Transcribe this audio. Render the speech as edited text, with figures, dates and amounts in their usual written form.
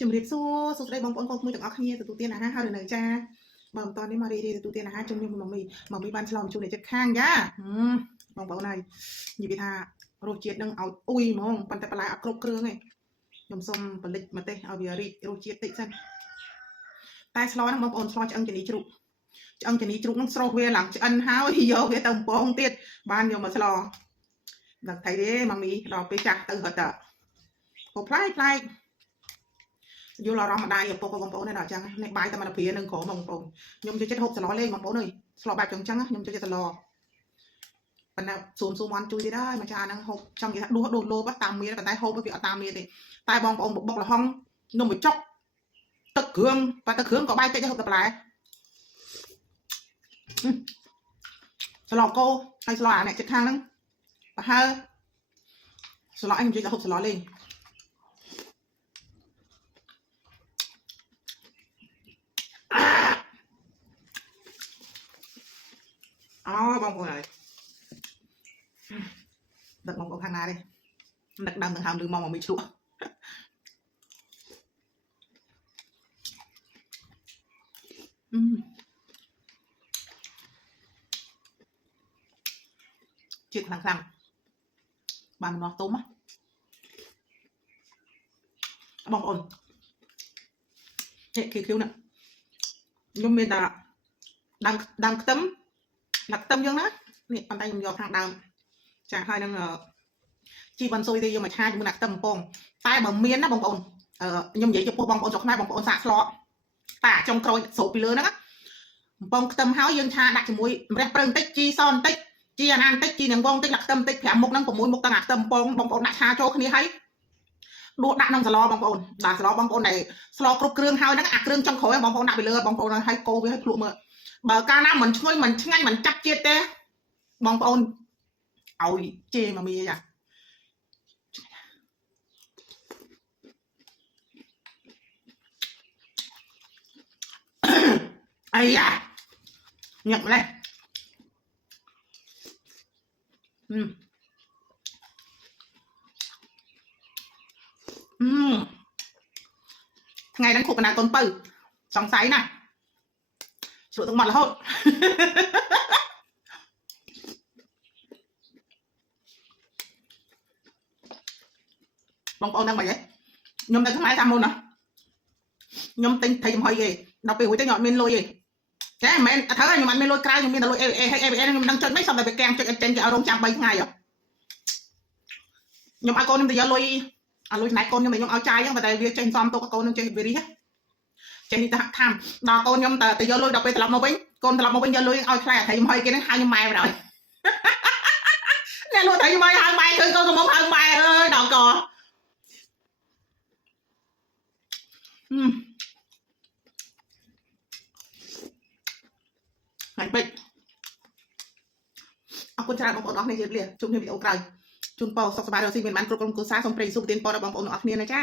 ជំរាបសួរសុខស្ដីបងប្អូនកូនក្មួយទាំងអស់គ្នាទទួលទានអាហារហើយនៅចាបើមិនតនេះមករីទទួលទានអាហារជុំខ្ញុំម៉មមីបានឆ្លងជូនអ្នកចិត្តខាងយ៉ាបងប្អូនហើយនិយាយថារសជាតិនឹងឲ្យអ៊ុយហ្មងប៉ុន្តែបន្លែអត់គ្រប់គ្រឿងទេខ្ញុំសុំផលិតម្ទេសឲ្យវារីករសជាតិតិចសិនតែស្លហ្នឹងបងប្អូនស្លឆ្អឹងជនីជ្រូកហ្នឹងស្រោះវាឡើងឆ្អិនហើយយកវាទៅបំពងទៀតបានយកមកស្លដល់ថៃទេម៉ាមីដល់ពេលចាស់ទៅរត់តហូបផ្លែកយល់អារម្មណ៍ម្ដាយឪពុកបងប្អូនហ្នឹងអញ្ចឹងនេះបាយតែមកព្រានឹងក្របងប្អូនខ្ញុំចូលចិត្តហូបសឡលេងបងប្អូនអើយស្លបែបចឹងខ្ញុំចូលចិត្តសឡប៉ុន្តែស៊ូមអន់ជួយទៀតហើយមួយចាហ្នឹងហូបចង់និយាយថាដួសលោបតាមមានប៉ុន្តែហូបវាអត់តាមមានទេតែបងប្អូនបុកលហុងនំបញ្ចុកទឹកគ្រឿងបើទឹកគ្រឿងក៏បាយតិចដែរហូបតែបន្លែសឡកោហើយសឡអាអ្នកចិត្តខាងហ្នឹងប្រហើសឡអញនិយាយថាហូបសឡលេងបងប្អូនហើយដឹកបងប្អូនខាងណាទេដឹកដើមទាំងហើមឬមកមីឆ្លក់ជាតិខ្លាំងបានម្នាស់ទុំបងប្អូននេះឃីវណាខ្ញុំមានតែដើមខ្ទឹមដាក់ខ្ទឹមយើងណានេះប៉ុន្តែខ្ញុំយកខាងដើមចាហើយនឹងជីបានស៊ុយទេយកមកឆាជាមួយដាក់ខ្ទឹមបំពងតែបើមានណាបងប្អូនខ្ញុំនិយាយចំពោះបងប្អូនស្រុកខ្មែរបងប្អូនសាកស្លតែចុងក្រោយស្រូបពីលើហ្នឹងបំពងខ្ទឹមហើយយើងឆាដាក់ជាមួយម្រះព្រៅបន្តិចជីសបន្តិចជីអាណាបន្តិចជីនឹងវងបន្តិចដាក់ខ្ទឹមបន្តិច5មុខហ្នឹង6មុខទាំងអាខ្ទឹមបំពងបងប្អូនដាក់ឆាចូលគ្នាហើយដួសដាក់ក្នុងសឡបងប្អូនដាក់សឡបងប្អូនដែលស្លគ្រប់គ្រឿងហើយហ្នឹងអាគ្រឿងចុងក្រោយបងប្អូនដាក់ពីលើបងប្អូនហើយកូរវាឲ្យភ្លក់មើលបើកាលណាមិនឈ្ងុយមិនឆ្ងាញ់មិនចាប់ជាតិទេបងប្អូនឲ្យជេរម៉ាមីយ៉ាអាយ៉ាញឹកម្លេះថ្ងៃហ្នឹងខូបបណ្ដាកូនពៅសង្ស័យណាស់ជ្រក់ទឹកមាត់រហូតបងប្អូនដឹងមិនហីខ្ញុំនៅខ្មែរតាមមុនណាខ្ញុំទិញត្រីចំហុយគេដល់ពេលរួចទៅខ្ញុំអត់មានលុយទេចាមិនមែនត្រូវខ្ញុំអត់មានលុយក្រៅខ្ញុំមានតែលុយ ABN ខ្ញុំនឹងចុចមិនសំតែវាកាំងចុចចេញគេឲ្យរងចាំ3ថ្ងៃខ្ញុំឲ្យកូនខ្ញុំទៅយកលុយអាលុយណែកូនខ្ញុំខ្ញុំឲ្យចាយហ្នឹងតែវាចេញសំទុកកូនខ្ញុំចេះវារីចេះនេះថាដល់កូនខ្ញុំទៅយកលុយដល់ពេលត្រឡប់មកវិញកូនត្រឡប់មកវិញយកលុយឲ្យថ្លៃអាត្រីចំហុយគេហ្នឹងហៅខ្ញុំម៉ែបណ្ដោយអ្នកលក់ត្រីចំហុយហៅម៉ែឃើញកូនកំមុំហៅម៉ែអើយដល់កហើយពេកអរគុណច្រើនបងប្អូនអរគ្នាជម្រាបលាជួបគ្នាវីដេអូក្រោយជូនពរសុខសប្បាយរស់ស៊ីមានបានគ្រប់ក្រុមគ្រួសារសូមព្រេងសុខទានពរដល់បងប្អូនទាំងអស់គ្នាណាចា